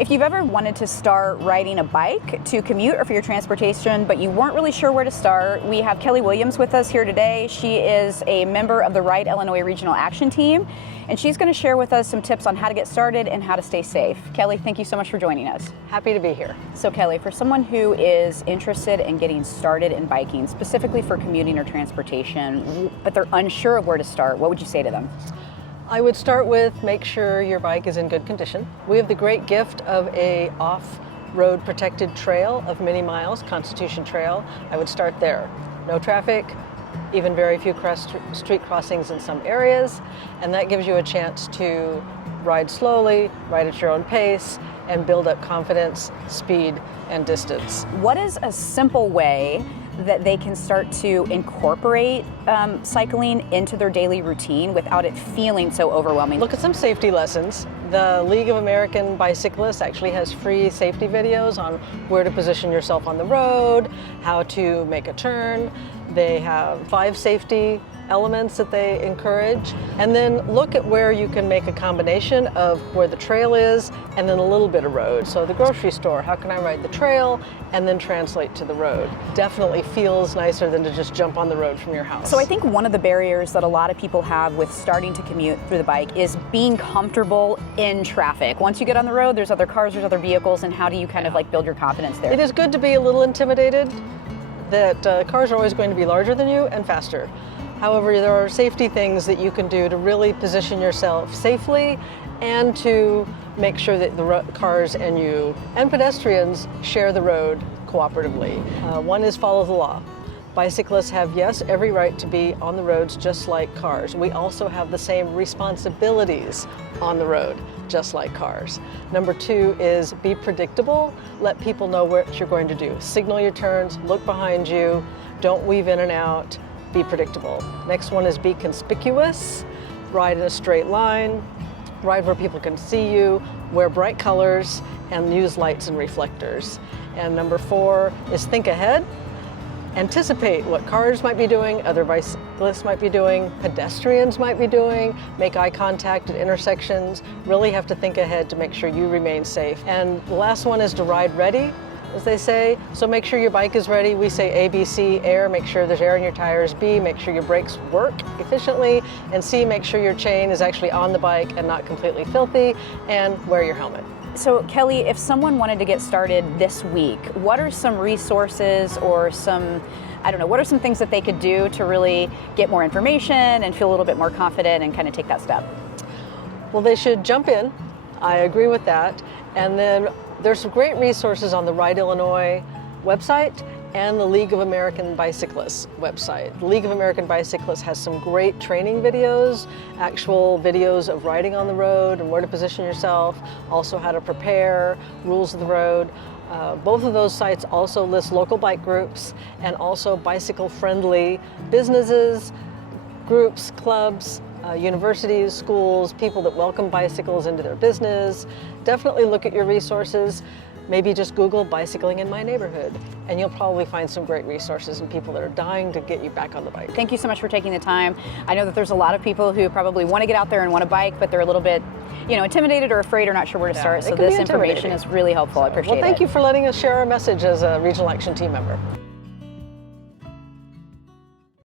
If you've ever wanted to start riding a bike to commute or for your transportation, but you weren't really sure where to start, we have Kelly Williams with us here today. She is a member of the Ride Illinois Regional Action Team, and she's going to share with us some tips on how to get started and how to stay safe. Kelly, thank you so much for joining us. Happy to be here. So Kelly, for someone who is interested in getting started in biking, specifically for commuting or transportation, but they're unsure of where to start, what would you say to them? I would start with make sure your bike is in good condition. We have the great gift of a off-road protected trail of many miles, Constitution Trail. I would start there. No traffic, even very few street crossings in some areas, and that gives you a chance to ride slowly, ride at your own pace, and build up confidence, speed, and distance. What is a simple way that they can start to incorporate cycling into their daily routine without it feeling so overwhelming? Look at some safety lessons. The League of American Bicyclists actually has free safety videos on where to position yourself on the road, how to make a turn. They have 5 safety elements that they encourage, and then look at where you can make a combination of where the trail is and then a little bit of road. So the grocery store, how can I ride the trail and then translate to the road? Definitely feels nicer than to just jump on the road from your house. So I think one of the barriers that a lot of people have with starting to commute through the bike is being comfortable in traffic. Once you get on the road, there's other cars, there's other vehicles, and how do you kind of like build your confidence there? It is good to be a little intimidated that cars are always going to be larger than you and faster. However, there are safety things that you can do to really position yourself safely and to make sure that the cars and you and pedestrians share the road cooperatively. One is follow the law. Bicyclists have, yes, every right to be on the roads just like cars. We also have the same responsibilities on the road, just like cars. Number 2 is be predictable. Let people know what you're going to do. Signal your turns, look behind you, don't weave in and out, be predictable. Next one is be conspicuous. Ride in a straight line, ride where people can see you, wear bright colors, and use lights and reflectors. And number 4 is think ahead. Anticipate what cars might be doing, other bicyclists might be doing, pedestrians might be doing, make eye contact at intersections, really have to think ahead to make sure you remain safe. And the last one is to ride ready, as they say. So make sure your bike is ready. We say A, B, C, air, make sure there's air in your tires. B, make sure your brakes work efficiently. And C, make sure your chain is actually on the bike and not completely filthy, and wear your helmet. So Kelly, if someone wanted to get started this week, what are some resources or some, what are some things that they could do to really get more information and feel a little bit more confident and kind of take that step? Well, they should jump in. I agree with that. And then there's some great resources on the Ride Illinois website and the League of American Bicyclists website. The League of American Bicyclists has some great training videos, actual videos of riding on the road and where to position yourself, also how to prepare, rules of the road. Both of those sites also list local bike groups and also bicycle-friendly businesses, groups, clubs, universities, schools, people that welcome bicycles into their business. Definitely look at your resources. Maybe just Google bicycling in my neighborhood, and you'll probably find some great resources and people that are dying to get you back on the bike. Thank you so much for taking the time. I know that there's a lot of people who probably want to get out there and want to bike, but they're a little bit, intimidated or afraid or not sure where to start. So this information is really helpful. I appreciate it. Well, thank you for letting us share our message as a Regional Action Team member.